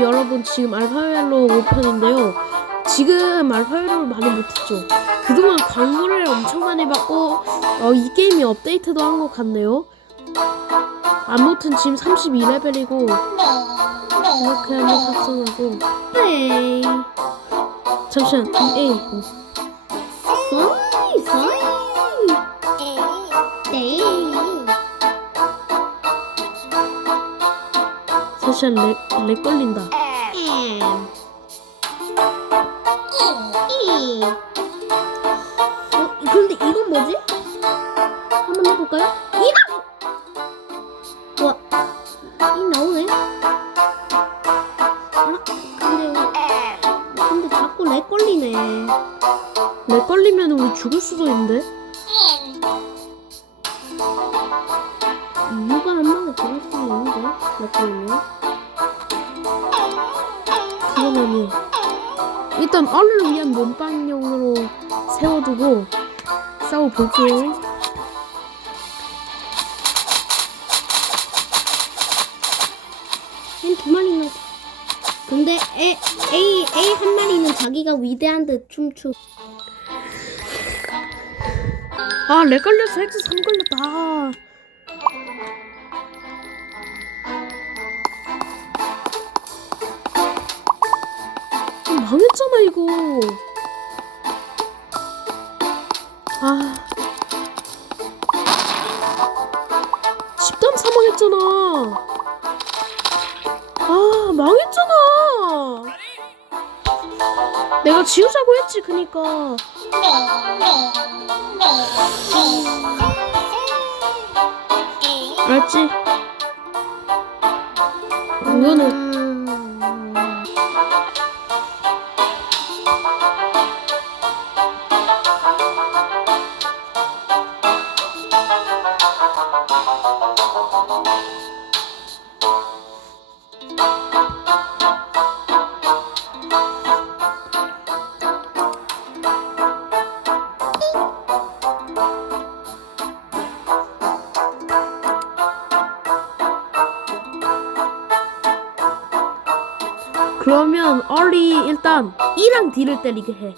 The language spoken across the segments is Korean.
여러분 지금 알파벨로 5편인데요. 지금 알파벨로를 많이 못했죠. 그동안 광고를 엄청 많이 받고 어, 이 게임이 업데이트도 한 것 같네요. 아무튼 지금 32레벨이고 이렇게 하면 합성하고. 에이 잠시만 에이 잠시만 렉, 렉 걸린다 어, 그런데 이건 뭐지? 한번 해볼까요? 이거! 와, 이 나오네. 아, 근데, 근데 자꾸 렉 걸리네. 렉 걸리면 우리 죽을 수도 있는데 누가 한 번에 죽을 수 있는데, 렉 걸리면. 아니야 일단 얼을 위한 몸빵용으로 세워두고 싸워볼게요 얜두 마리는. 근데 A, A, A 한 마리는 자기가 위대한 듯 춤추. 아, 렉 걸려서 엑스 3 걸렸다. 아. 집단 사망했잖아. 아, 망했잖아. 내가 지우자고 했지, 그니까. 알지? 이거는 그러면 얼리 일단 E랑 D를 때리게 해.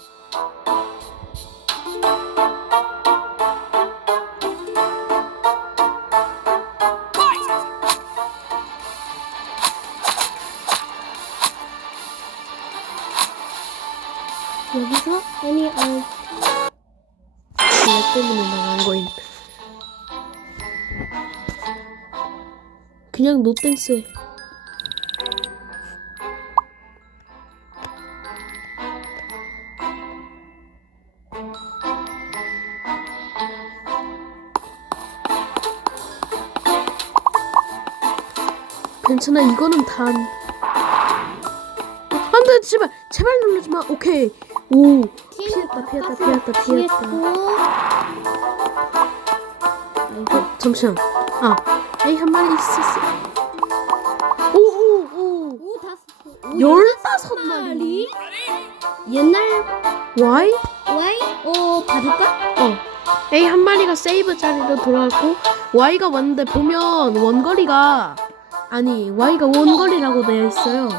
여기서 애니 어렉 때문에 나간 거임. 그냥 노땡스 괜찮아 이거는 단. 안돼 제발 제발 누르지 마. 오케이. 오. 피했다 피했다 피했다 피했다. 어 잠시만. 아 에이 한 마리 있었어. 오오오 열다섯 마리. 옛날 와이? Y 어 받을까? 어. A 한 마리가 세이브 자리로 돌아갔고 Y가 왔는데 보면 원거리가 아니 Y가 원거리라고 되어 있어요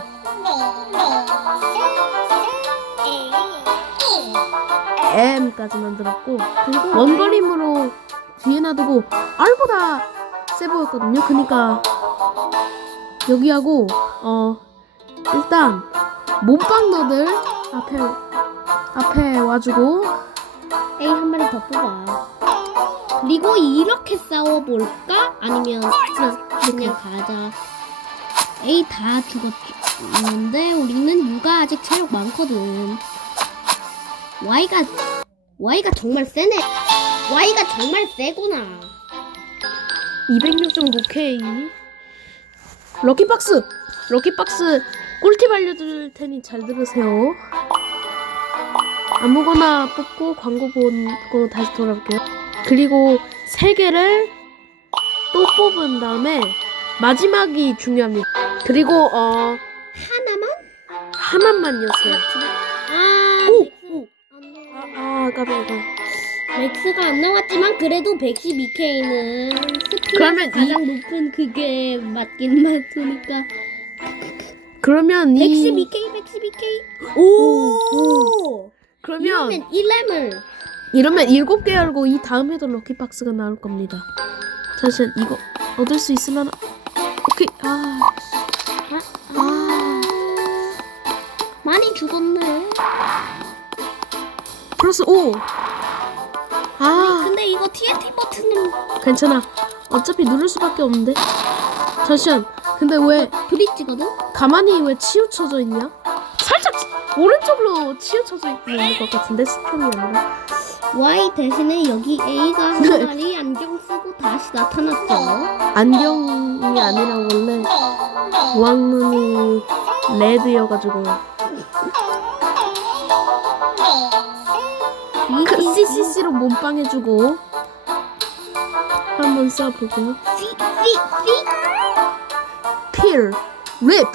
M까지 만들었고 그리고 원거리으로 뒤에 놔두고 R보다 세 보였거든요 그니까 여기하고 어 일단 몸빵 너들 앞에 앞에 와주고 A 한 마리 더 뽑아. 그리고 이렇게 싸워볼까? 아니면 그냥, 그냥 가자. A 다 죽었는데 우리는 U가 아직 체력 많거든. Y가 Y가 정말 세네. Y가 정말 세구나. 206.9K 럭키박스 럭키박스 꿀팁 알려드릴 테니 잘 들으세요 아무거나 뽑고 광고 보고 다시 돌아올게요 그리고 세 개를 또 뽑은 다음에 마지막이 중요합니다 그리고 어 하나만? 하나만 여세요 아, 오! 오! 안 돼. 아, 아 깜짝이야 맥스가 안 나왔지만 그래도 112K는 스피드 그러면 이- 가장 높은 그게 맞긴 맞으니까 그러면 이 112K 112K 오 그러면 이러면 1렘을 이러면 일곱 개 열고 이 다음에도 럭키박스가 나올 겁니다. 잠시만 이거 얻을 수 있으려나? 오케이 아 아 많이 죽었네 플러스 5. 아 근데 이거 TNT 버튼은 괜찮아. 어차피 누를 수밖에 없는데. 잠시만. 근데 왜 브릿지거든? 가만히 왜 치우쳐져 있냐? 살짝 치- 오른쪽으로 치우쳐져 있는 것 같은데 스톤이 아니라. Y 대신에 여기 A가 한 마리 안경 쓰고 다시 나타났죠. 안경이 아니라 원래 무왕눈이 레드여가지고 그 CCC로 몸빵해주고 한번 C 필, 립.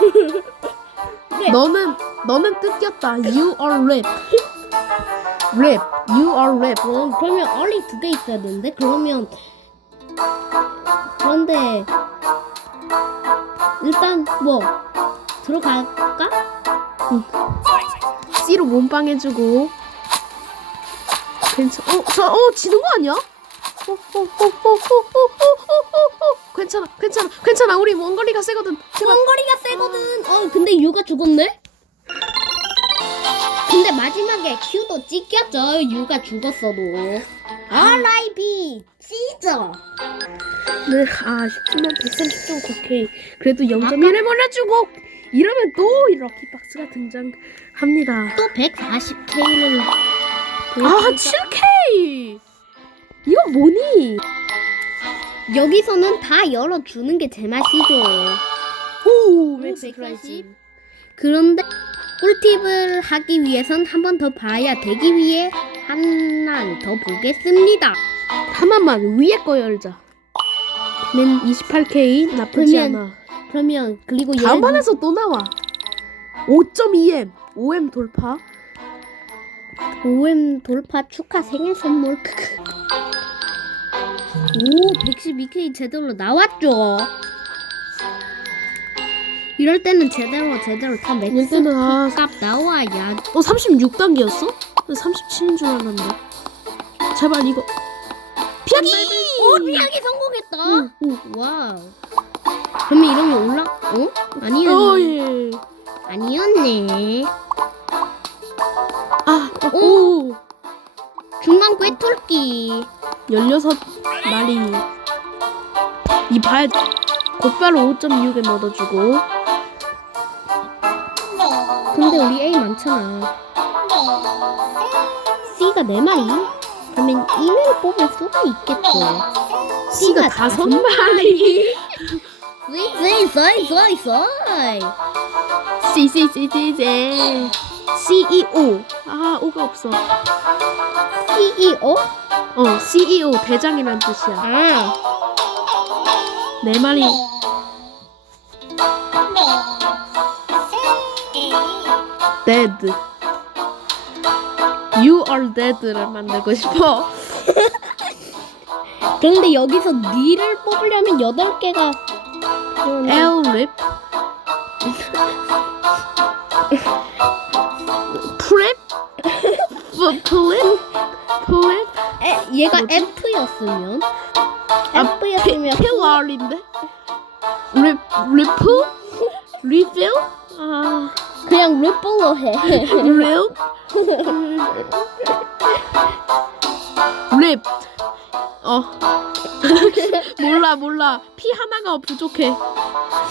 네. 너는 너는 뜯겼다. You are rip. Rip. You are. 그럼 그러면 얼리 두개 있어야 되는데 그러면 그런데 일단 뭐 들어갈까? C로 몸빵 해주고. 괜찮. 어, 저, 어, 지는 거 아니야? 어, 어, 어, 어, 어, 어, 어, 어, 어, 어. 괜찮아, 괜찮아, 괜찮아. 우리 원거리가 세거든. 제발. 원거리가 세거든. 어 근데 유가 죽었네. 근데 마지막에 Q도 찍혔죠. 유가 죽었어도. R.I.P. 진짜. 네, 아, 10주만 130점 오케이. 그래도 0.1을 몰아주고 이러면 또이 럭키박스가 등장합니다. 또 140K는 아, 7K! 이거 뭐니? 여기서는 다 열어주는 게 제맛이죠. 오, 맥스. 프라이즈. 그런데 꿀팁을 하기 위해선 한 번 더 봐야 되기 위해 하나를 더 보겠습니다. 하나만 위에 거 열자. 맨 28K 나쁘지 그러면 않아. 그러면 그리고 얘를 다음 판에서 또 나와. 5.2M, 5M 돌파. 5M 돌파 축하 생일 선물. 오, 112K 제대로 나왔죠. 이럴 때는 제대로 제대로 다 맥스 이럴 때는 아, 값 나와야. 어 36단계였어? 37인 줄 알았는데. 제발 이거. 피하기! 오, 피하기 성공했다. 오, 오. 와우. 그러면 이러면 올라? 어? 아니었네. 어, 예. 아니었네. 아, 오. 중간 꿰뚫기. 16마리. 이발 곧바로 5.6에 넣어주고. 근데 우리 A 많잖아. C가 4마리? 그러면 1을 뽑을 수가 있겠죠. C가 다섯 마리. 쏘이 쏘이 쏘이 쏘이 C, C, C, C, C. CEO. 아, O가 없어. CEO? 어, CEO 대장이란 뜻이야. 아 네 마리. Dead. You are dead를 만들고 싶어. 그런데 여기서 니를 뽑으려면 8개가 L rip. Prep. Flip. Flip. 에, 얘가 뭐지? F였으면 아, F였으면 필러인데? Rip. Ripple? Refill? 아, 그냥 르블로 해. real? Rip. 어. 몰라 몰라. 피 하나가 부족해.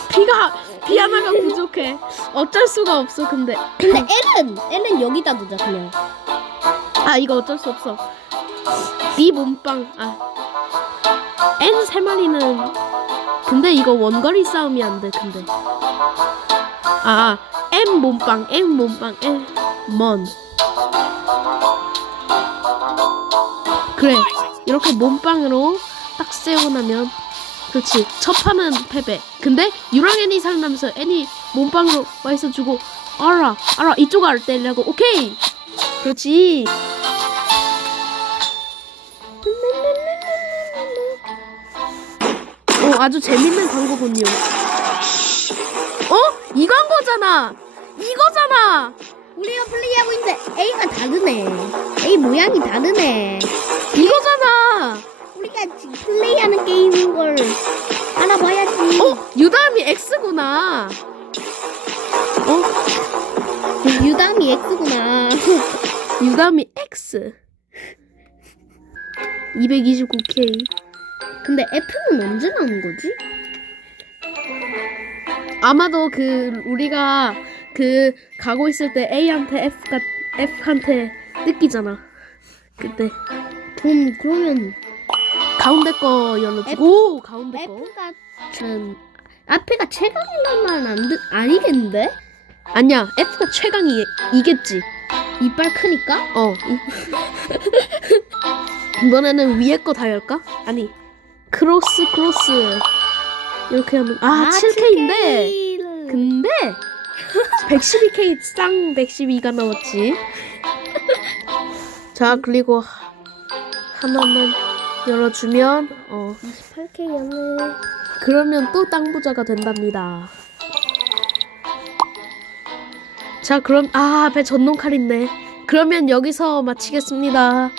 피가 피 하나가 부족해. 어쩔 수가 없어 근데. 근데 L은 L은 여기다 두자 그냥. 아 이거 어쩔 수 없어. B 몸빵. 아. N 세 마리는 근데 이거 원거리 싸움이 안 돼 근데. 아 M 몸빵 M 몸빵 M 먼 그래 이렇게 몸빵으로 딱 세우고 나면 그렇지 첫 판은 패배. 근데 유랑 애니 살면서 애니 몸빵으로 와있어 주고 알아 알아 이쪽 알 때려고 오케이! 그렇지. 오 아주 재밌는 광고군요. 어? 이건 거잖아. 이거잖아. 우리가 플레이하고 있는데 A가 다르네. A 모양이 다르네. 이거잖아. 우리가 지금 플레이하는 게임인 걸 알아봐야지. 어, 유담이 X구나. 어, 유담이 X구나. 유담이 X. 229K. 근데 F는 언제 나온 거지? 아마도 그 우리가 그 가고 있을 때 A한테 F가 F한테 뜯기잖아. 그때 그럼 그러면 가운데 거 열어주고 가운데 거. F가 전 앞에가 최강이란 말은 안 듣, 아니겠는데? 아니야 F가 최강이 이겠지. 이빨 크니까? 어. 이- 이번에는 위에 거 다 열까? 아니 크로스 크로스 이렇게 하면 아, 7K인데 그... 근데 112K 쌍 112가 나왔지. 자 그리고 하나만 열어주면 어 28K였네. 그러면 또 땅 부자가 된답니다. 자 그럼 아 앞에 전동 칼 있네. 그러면 여기서 마치겠습니다.